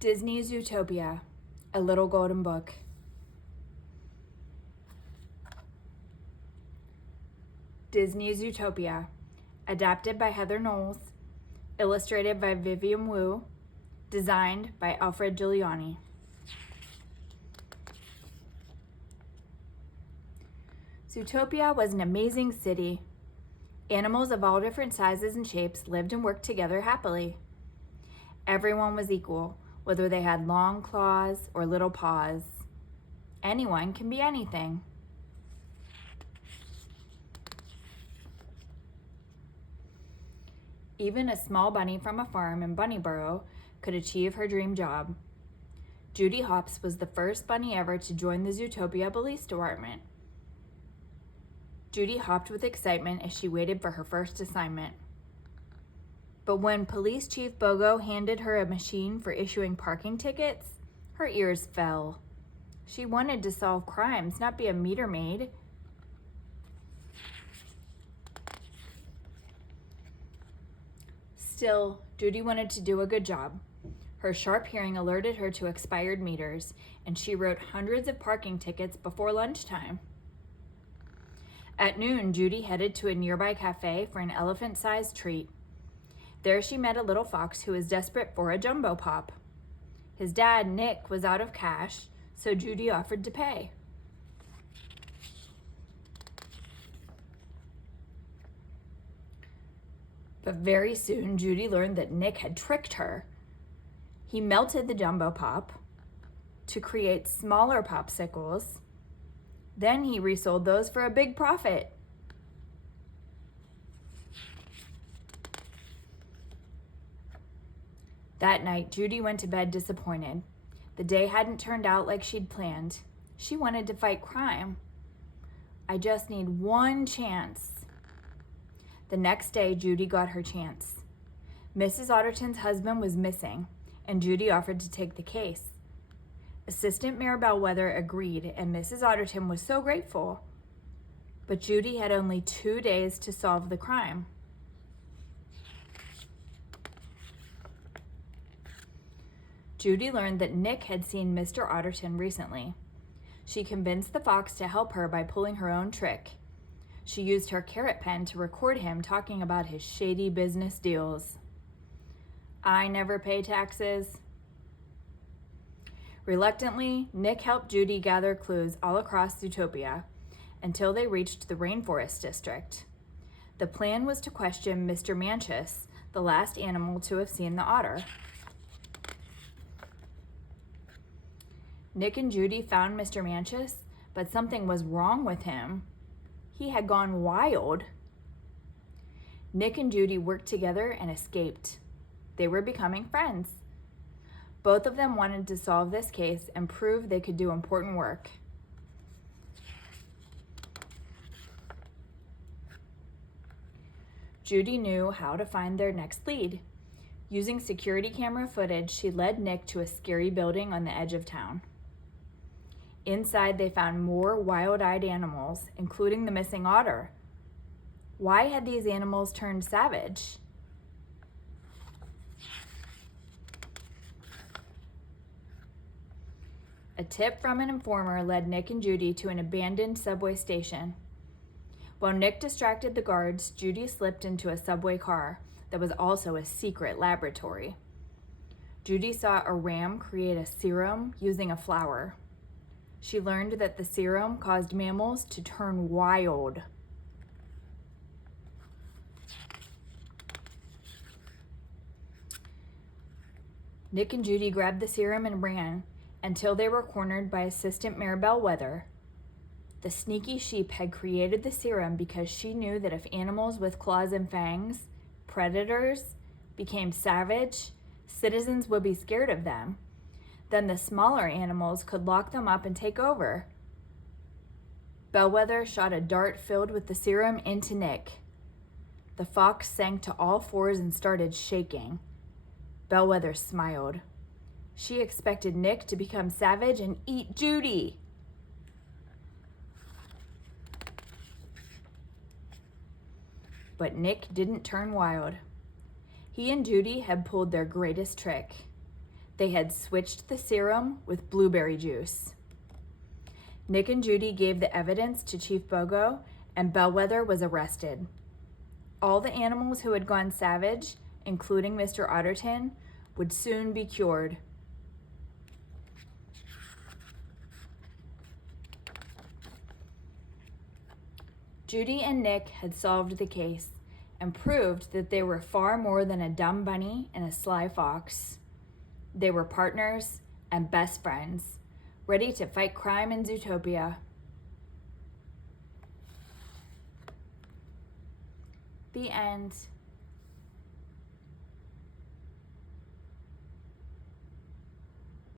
Disney's Zootopia, A Little Golden Book. Disney's Zootopia, adapted by Heather Knowles, illustrated by Vivien Wu, designed by Alfred Giuliani. Zootopia was an amazing city. Animals of all different sizes and shapes lived and worked together happily. Everyone was equal, whether they had long claws or little paws. Anyone can be anything. Even a small bunny from a farm in Bunnyboro could achieve her dream job. Judy Hopps was the first bunny ever to join the Zootopia Police Department. Judy hopped with excitement as she waited for her first assignment. But when Police Chief Bogo handed her a machine for issuing parking tickets, her ears fell. She wanted to solve crimes, not be a meter maid. Still, Judy wanted to do a good job. Her sharp hearing alerted her to expired meters, and she wrote hundreds of parking tickets before lunchtime. At noon, Judy headed to a nearby cafe for an elephant-sized treat. There she met a little fox who was desperate for a jumbo pop. His dad, Nick, was out of cash, so Judy offered to pay. But very soon, Judy learned that Nick had tricked her. He melted the jumbo pop to create smaller popsicles. Then he resold those for a big profit. That night, Judy went to bed disappointed. The day hadn't turned out like she'd planned. She wanted to fight crime. I just need one chance. The next day, Judy got her chance. Mrs. Otterton's husband was missing, and Judy offered to take the case. Assistant Mayor Bellwether agreed, and Mrs. Otterton was so grateful. But Judy had only 2 days to solve the crime. Judy learned that Nick had seen Mr. Otterton recently. She convinced the fox to help her by pulling her own trick. She used her carrot pen to record him talking about his shady business deals. I never pay taxes. Reluctantly, Nick helped Judy gather clues all across Zootopia until they reached the Rainforest District. The plan was to question Mr. Manchus, the last animal to have seen the otter. Nick and Judy found Mr. Manchus, but something was wrong with him. He had gone wild. Nick and Judy worked together and escaped. They were becoming friends. Both of them wanted to solve this case and prove they could do important work. Judy knew how to find their next lead. Using security camera footage, she led Nick to a scary building on the edge of town. Inside, they found more wild-eyed animals, including the missing otter. Why had these animals turned savage? A tip from an informer led Nick and Judy to an abandoned subway station. While Nick distracted the guards, Judy slipped into a subway car that was also a secret laboratory. Judy saw a ram create a serum using a flower. She learned that the serum caused mammals to turn wild. Nick and Judy grabbed the serum and ran until they were cornered by Assistant Mayor Bellwether. The sneaky sheep had created the serum because she knew that if animals with claws and fangs, predators, became savage, citizens would be scared of them. Then the smaller animals could lock them up and take over. Bellwether shot a dart filled with the serum into Nick. The fox sank to all fours and started shaking. Bellwether smiled. She expected Nick to become savage and eat Judy. But Nick didn't turn wild. He and Judy had pulled their greatest trick. They had switched the serum with blueberry juice. Nick and Judy gave the evidence to Chief Bogo, and Bellwether was arrested. All the animals who had gone savage, including Mr. Otterton, would soon be cured. Judy and Nick had solved the case and proved that they were far more than a dumb bunny and a sly fox. They were partners and best friends, ready to fight crime in Zootopia. The end.